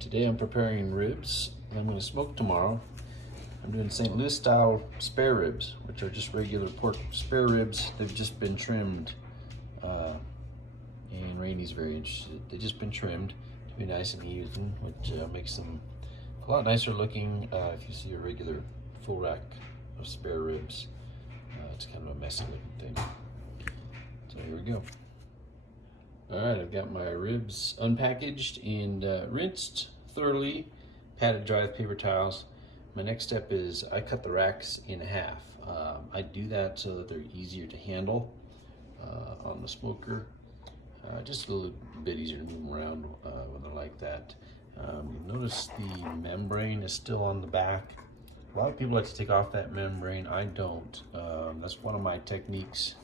Today I'm preparing ribs that I'm going to smoke tomorrow. I'm doing St. Louis style spare ribs, which are just regular pork spare ribs. They've just been trimmed, and Randy's very interested. They've just been trimmed to be nice and even, which makes them a lot nicer looking. If you see a regular full rack of spare ribs, it's kind of a messy looking thing. So here we go. All right, I've got my ribs unpackaged and rinsed thoroughly, patted dry with paper towels. My next step is I cut the racks in half. I do that so that they're easier to handle on the smoker. Just a little bit easier to move them around when they're like that. You'll notice the membrane is still on the back. A lot of people like to take off that membrane. I don't. That's one of my techniques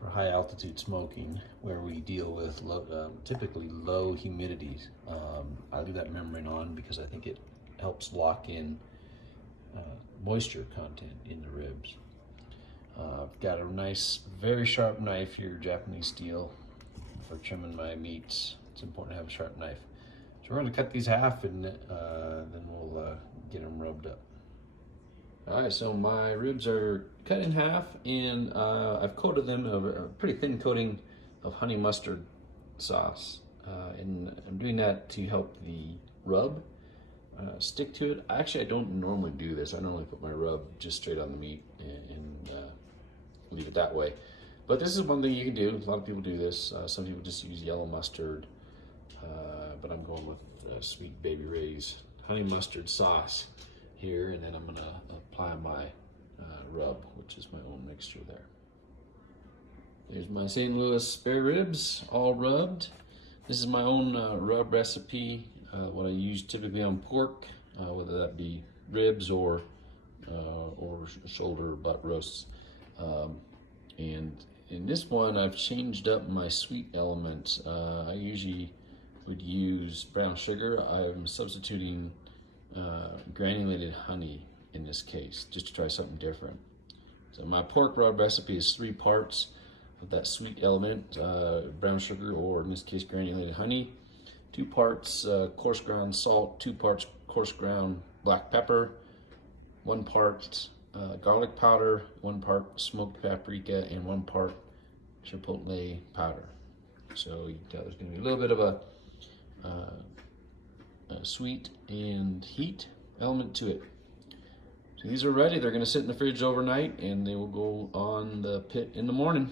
for high altitude smoking, where we deal with typically low humidities. I leave that membrane on because I think it helps lock in moisture content in the ribs. I've got a nice, very sharp knife here, Japanese steel, for trimming my meats. It's important to have a sharp knife. So we're going to cut these half, and then we'll get them rubbed up. All right, so my ribs are cut in half, and I've coated them in a pretty thin coating of honey mustard sauce. And I'm doing that to help the rub stick to it. Actually, I don't normally do this. I normally put my rub just straight on the meat and leave it that way. But this is one thing you can do. A lot of people do this. Some people just use yellow mustard, but I'm going with Sweet Baby Ray's honey mustard sauce here, and then I'm gonna apply my rub, which is my own mixture there. There's my St. Louis spare ribs, all rubbed. This is my own rub recipe, what I use typically on pork, whether that be ribs or shoulder or butt roasts. And in this one, I've changed up my sweet element. I usually would use brown sugar. I'm substituting granulated honey in this case, just to try something different. So my pork rub recipe is 3 parts of that sweet element, brown sugar, or in this case granulated honey, 2 parts coarse ground salt, 2 parts coarse ground black pepper, 1 part garlic powder, 1 part smoked paprika, and 1 part chipotle powder. So you can tell there's going to be a little bit of a sweet and heat element to it. So these are ready. They're going to sit in the fridge overnight, and they will go on the pit in the morning.